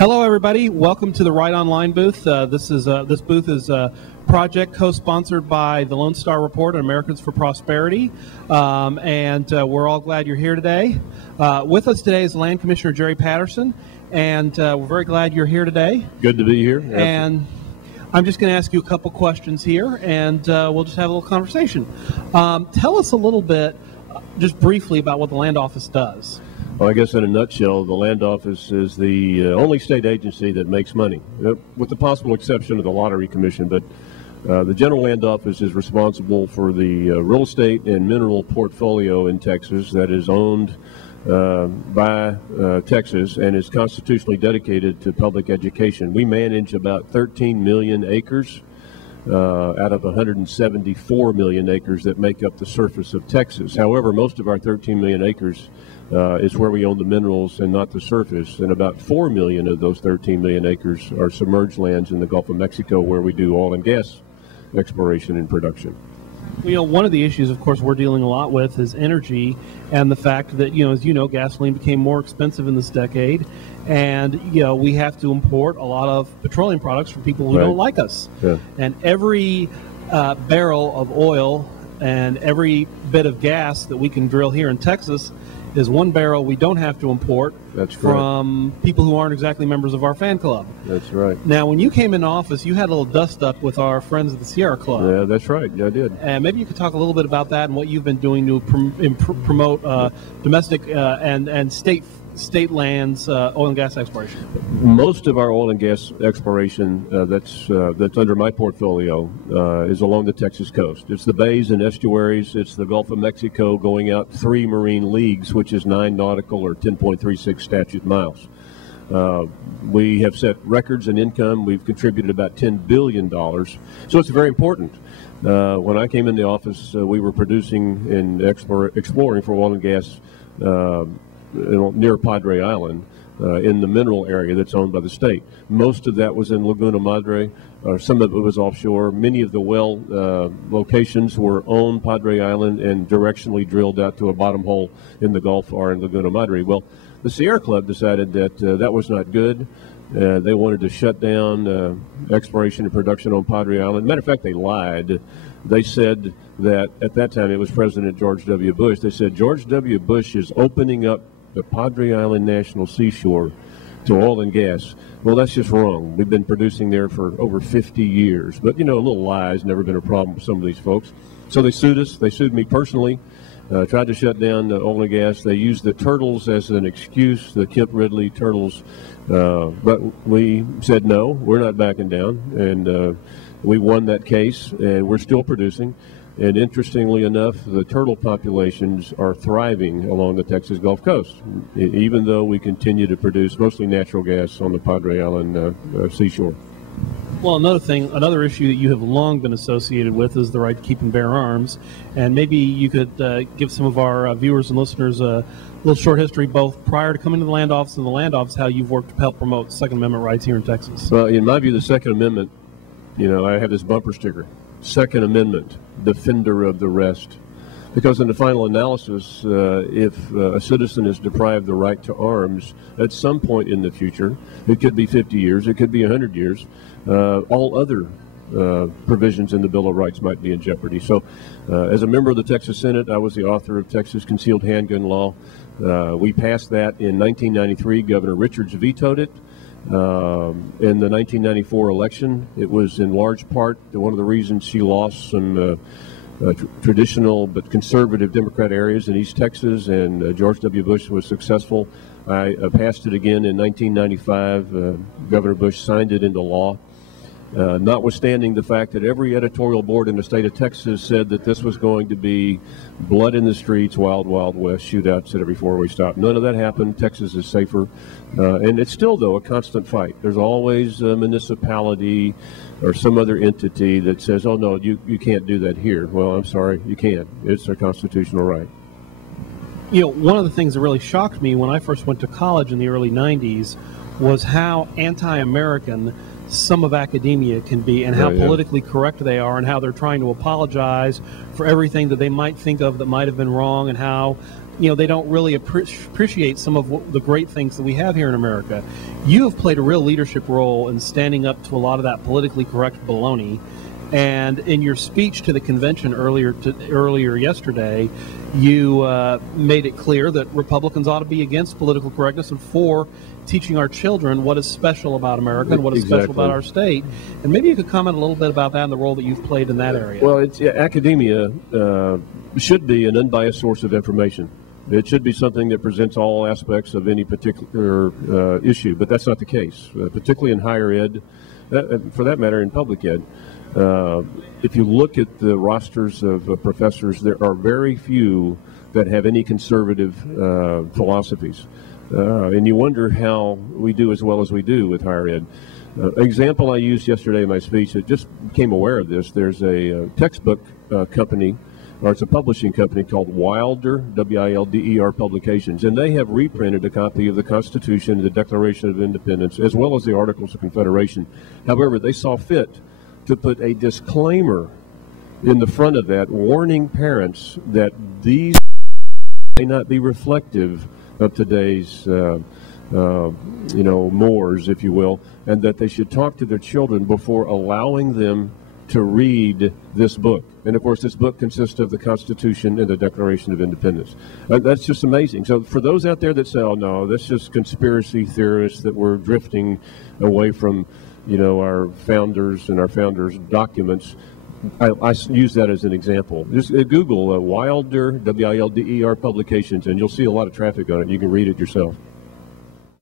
Hello, everybody. Welcome to the Right Online booth. This booth is a project co-sponsored by the Lone Star Report and Americans for Prosperity, and we're all glad you're here today. With us today is Land Commissioner Jerry Patterson, and we're very glad you're here today. Good to be here. And I'm just going to ask you a couple questions here, and we'll just have a little conversation. Tell us a little bit, just briefly, about what the Land Office does. Well, I guess in a nutshell, the Land Office is the only state agency that makes money, with the possible exception of the Lottery Commission. But the General Land Office is responsible for the real estate and mineral portfolio in Texas that is owned by Texas and is constitutionally dedicated to public education. We manage about 13 million acres out of 174 million acres that make up the surface of Texas. However, most of our 13 million acres is where we own the minerals and not the surface, and about 4 million of those 13 million acres are submerged lands in the Gulf of Mexico where we do oil and gas exploration and production. You know, one of the issues, of course, we're dealing a lot with is energy, and the fact that, as you know, gasoline became more expensive in this decade, and, we have to import a lot of petroleum products from people who don't like us. Yeah. And every barrel of oil and every bit of gas that we can drill here in Texas is one barrel we don't have to import. That's from people who aren't exactly members of our fan club. That's right. Now, when you came in office, you had a little dust-up with our friends at the Sierra Club. Yeah, that's right. Yeah, I did. And maybe you could talk a little bit about that and what you've been doing to promote domestic and state lands oil and gas exploration. Most of our oil and gas exploration that's under my portfolio is along the Texas coast. It's the bays and estuaries. It's the Gulf of Mexico going out 3 marine leagues, which is 9 nautical or 10.36 statute miles. We have set records in income. We've contributed about $10 billion. So it's very important. When I came in the office, we were producing and exploring for oil and gas near Padre Island in the mineral area that's owned by the state. Most of that was in Laguna Madre. Some of it was offshore. Many of the well locations were on Padre Island and directionally drilled out to a bottom hole in the Gulf or in Laguna Madre. Well, the Sierra Club decided that that was not good. They wanted to shut down exploration and production on Padre Island. Matter of fact, they lied. They said that at that time, it was President George W. Bush. They said George W. Bush is opening up the Padre Island National Seashore to oil and gas. Well, that's just wrong. We've been producing there for over 50 years. But, a little lie has never been a problem with some of these folks. So they sued us. They sued me personally, tried to shut down oil and gas. They used the turtles as an excuse, the Kemp Ridley turtles. But we said, no, we're not backing down. And we won that case, and we're still producing. And interestingly enough, the turtle populations are thriving along the Texas Gulf Coast, even though we continue to produce mostly natural gas on the Padre Island seashore. Well, another issue that you have long been associated with is the right to keep and bear arms. And maybe you could give some of our viewers and listeners a little short history, both prior to coming to the Land Office and the Land Office, how you've worked to help promote Second Amendment rights here in Texas. Well, in my view, the Second Amendment, I have this bumper sticker. Second Amendment, defender of the rest. Because in the final analysis, if a citizen is deprived the right to arms at some point in the future, it could be 50 years, it could be 100 years, all other provisions in the Bill of Rights might be in jeopardy. So as a member of the Texas Senate, I was the author of Texas Concealed Handgun Law. We passed that in 1993. Governor Richards vetoed it. In the 1994 election, it was in large part one of the reasons she lost some traditional but conservative Democrat areas in East Texas, and George W. Bush was successful. I passed it again in 1995. Governor Bush signed it into law. Notwithstanding the fact that every editorial board in the state of Texas said that this was going to be blood in the streets, wild, wild west, shootouts at every four-way stop. None of that happened. Texas is safer. And it's still, though, a constant fight. There's always a municipality or some other entity that says, oh, no, you can't do that here. Well, I'm sorry, you can. It's a constitutional right. One of the things that really shocked me when I first went to college in the early 90s was how anti-American some of academia can be, and how politically correct they are, and how they're trying to apologize for everything that they might think of that might have been wrong, and how they don't really appreciate some of the great things that we have here in America. You have played a real leadership role in standing up to a lot of that politically correct baloney. And in your speech to the convention earlier yesterday, you made it clear that Republicans ought to be against political correctness and for teaching our children what is special about America and what is special about our state. And maybe you could comment a little bit about that and the role that you've played in that area. Well, academia should be an unbiased source of information. It should be something that presents all aspects of any particular issue, but that's not the case, particularly in higher ed, for that matter in public ed. If you look at the rosters of professors, there are very few that have any conservative philosophies. And you wonder how we do as well as we do with higher ed. Example I used yesterday in my speech, I just became aware of this. There's a textbook company, or it's a publishing company called Wilder, W-I-L-D-E-R Publications, and they have reprinted a copy of the Constitution, the Declaration of Independence, as well as the Articles of Confederation. However, they saw fit to put a disclaimer in the front of that, warning parents that these may not be reflective of today's mores, if you will, and that they should talk to their children before allowing them to read this book. And of course, this book consists of the Constitution and the Declaration of Independence. That's just amazing. So for those out there that say, oh no, that's just conspiracy theorists, that we're drifting away from our founders and our founders' documents, I use that as an example. Just Google Wilder, W-I-L-D-E-R Publications, and you'll see a lot of traffic on it. You can read it yourself.